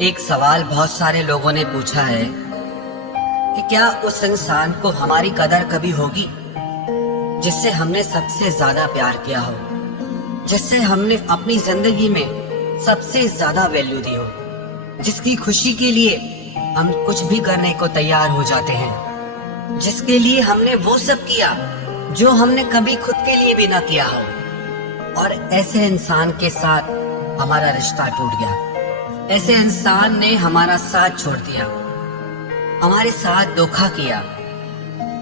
एक सवाल बहुत सारे लोगों ने पूछा है कि क्या उस इंसान को हमारी कदर कभी होगी जिससे हमने सबसे ज्यादा प्यार किया हो, जिससे हमने अपनी जिंदगी में सबसे ज्यादा वैल्यू दी हो, जिसकी खुशी के लिए हम कुछ भी करने को तैयार हो जाते हैं, जिसके लिए हमने वो सब किया जो हमने कभी खुद के लिए भी ना किया हो। और ऐसे इंसान के साथ हमारा रिश्ता टूट गया, ऐसे इंसान ने हमारा साथ छोड़ दिया, हमारे साथ धोखा किया।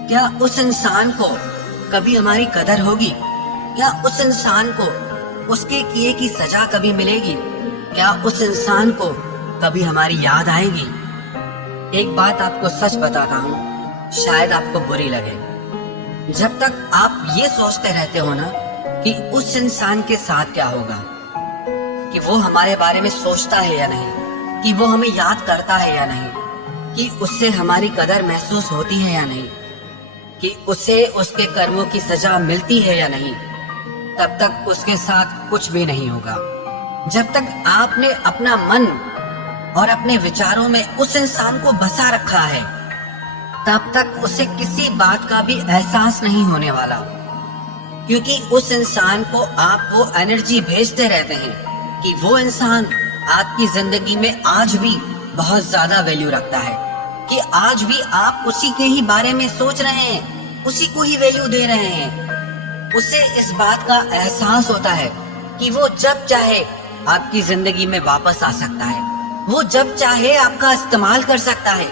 क्या उस इंसान को कभी हमारी कदर होगी? क्या उस इंसान को उसके किए की सजा कभी मिलेगी? क्या उस इंसान को कभी हमारी याद आएगी? एक बात आपको सच बताता हूँ, शायद आपको बुरी लगे। जब तक आप ये सोचते रहते हो ना कि उस इंसान के साथ क्या होगा, कि वो हमारे बारे में सोचता है या नहीं, कि वो हमें याद करता है या नहीं, कि उससे हमारी कदर महसूस होती है या नहीं, कि उसे उसके कर्मों की सजा मिलती है या नहीं, तब तक उसके साथ कुछ भी नहीं होगा। जब तक आपने अपना मन और अपने विचारों में उस इंसान को बसा रखा है, तब तक उसे किसी बात का भी एहसास नहीं होने वाला, क्योंकि उस इंसान को आप वो एनर्जी भेजते रहते हैं कि वो इंसान आपकी जिंदगी में आज भी बहुत ज्यादा वैल्यू रखता है, कि आज भी आप उसी के ही बारे में सोच रहे हैं, उसी को ही वैल्यू दे रहे हैं। उसे इस बात का एहसास होता है कि वो जब चाहे आपकी जिंदगी में वापस आ सकता है, वो जब चाहे आपका इस्तेमाल कर सकता है,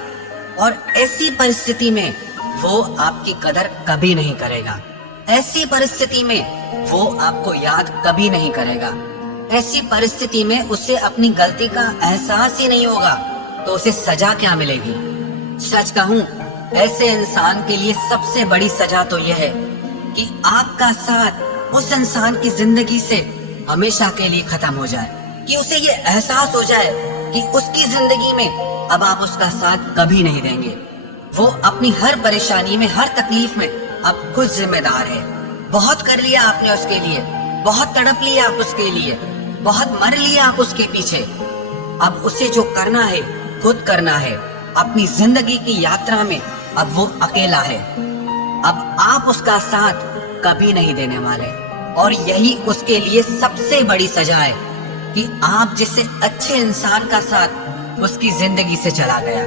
और ऐसी परिस्थिति में वो आपकी कदर कभी नहीं करेगा। ऐसी परिस्थिति में वो आपको याद कभी नहीं करेगा। ऐसी परिस्थिति में उसे अपनी गलती का एहसास ही नहीं होगा, तो उसे सजा क्या मिलेगी? सच कहूं, ऐसे इंसान के लिए सबसे बड़ी सजा तो यह है कि आपका साथ उस इंसान की जिंदगी से हमेशा के लिए खत्म हो जाए, कि उसे ये एहसास हो जाए कि उसकी जिंदगी में अब आप उसका साथ कभी नहीं देंगे। वो अपनी हर परेशानी में, हर तकलीफ में अब खुद जिम्मेदार है। बहुत कर लिया आपने उसके लिए, बहुत तड़प लिया आप उसके लिए, बहुत मर लिया आप उसके पीछे। अब उसे जो करना है खुद करना है। अपनी जिंदगी की यात्रा में अब वो अकेला है। अब आप उसका साथ कभी नहीं देने वाले, और यही उसके लिए सबसे बड़ी सजा है कि आप जैसे अच्छे इंसान का साथ उसकी जिंदगी से चला गया।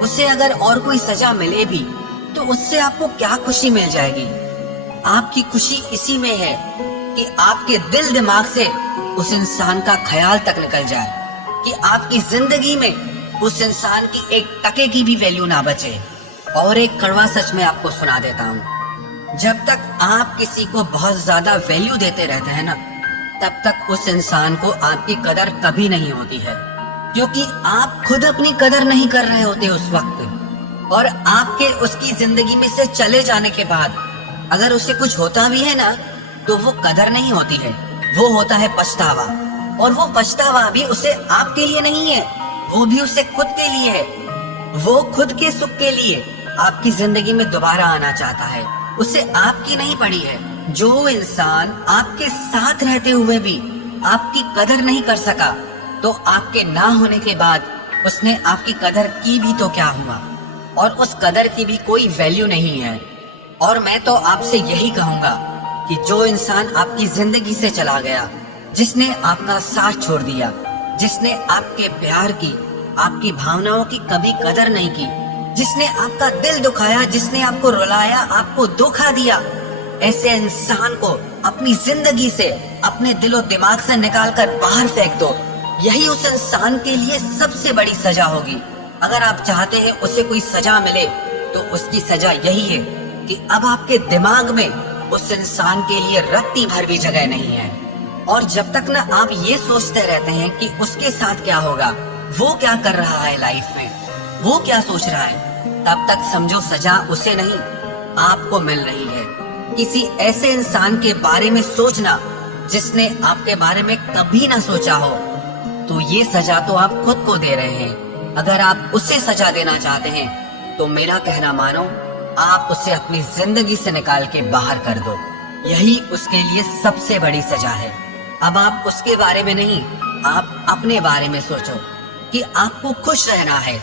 उसे अगर और कोई सजा मिले भी तो उससे आपको क्या खुशी मिल जाएगी? आपकी खुशी इसी में है कि आपके दिल दिमाग से उस इंसान का ख्याल तक निकल जाए, कि आपकी जिंदगी में उस इंसान की एक टके की भी वैल्यू ना बचे। और एक कड़वा सच मैं आपको सुना देता हूँ, जब तक आप किसी को बहुत ज्यादा वैल्यू देते रहते हैं ना, तब तक उस इंसान को आपकी कदर कभी नहीं होती है, क्योंकि आप खुद अपनी कदर नहीं कर रहे होते उस वक्त। और आपके उसकी जिंदगी में से चले जाने के बाद अगर उसे कुछ होता भी है ना, तो वो कदर नहीं होती है, वो होता है पछतावा। और वो पछतावा भी उसे आपके लिए नहीं है, वो भी उसे खुद के लिए है। वो खुद के सुख के लिए आपकी जिंदगी में दोबारा आना चाहता है, उसे आपकी नहीं पड़ी है। जो इंसान आपके साथ रहते हुए भी आपकी कदर नहीं कर सका, तो आपके ना होने के बाद उसने आपकी कदर की भी तो क्या हुआ? और उस कदर की भी कोई वैल्यू नहीं है। और मैं तो आपसे यही कहूंगा कि जो इंसान आपकी जिंदगी से चला गया, जिसने आपका साथ छोड़ दिया, जिसने आपके प्यार की, आपकी भावनाओं की कभी कदर नहीं की, जिसने आपका दिल दुखाया, जिसने आपको रुलाया, आपको धोखा दिया, ऐसे इंसान को अपनी जिंदगी से, अपने दिलो दिमाग से निकालकर बाहर फेंक दो। यही उस इंसान के लिए सबसे बड़ी सजा होगी। अगर आप चाहते हैं उसे कोई सजा मिले, तो उसकी सजा यही है कि अब आपके दिमाग में उस इंसान के लिए रत्ती भर भी जगह नहीं है। और जब तक ना आप ये सोचते रहते हैं कि उसके साथ क्या होगा, वो क्या कर रहा है लाइफ में, वो क्या सोच रहा है, तब तक समझो सजा उसे नहीं, आपको मिल रही है। किसी ऐसे इंसान के बारे में सोचना जिसने आपके बारे में कभी ना सोचा हो, तो ये सजा तो आप खुद को दे रहे हैं। अगर आप उसे सजा देना चाहते हैं तो मेरा कहना मानो, आप उसे अपनी जिंदगी से निकाल के बाहर कर दो। यही उसके लिए सबसे बड़ी सजा है। अब आप उसके बारे में नहीं, आप अपने बारे में सोचो। कि आपको खुश रहना है,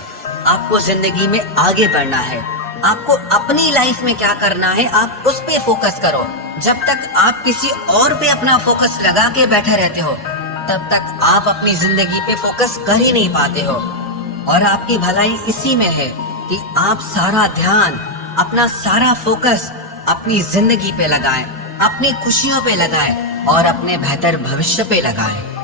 आपको जिंदगी में आगे बढ़ना है, आपको अपनी लाइफ में क्या करना है आप उस पे फोकस करो। जब तक आप किसी और पे अपना फोकस लगा के बैठे रहते हो तब तक आप अपनी जिंदगी पे फोकस कर ही नहीं पाते हो। और आपकी भलाई इसी में है कि आप सारा ध्यान, अपना सारा फोकस अपनी जिंदगी पे लगाएं, अपनी खुशियों पे लगाएं और अपने बेहतर भविष्य पे लगाएं।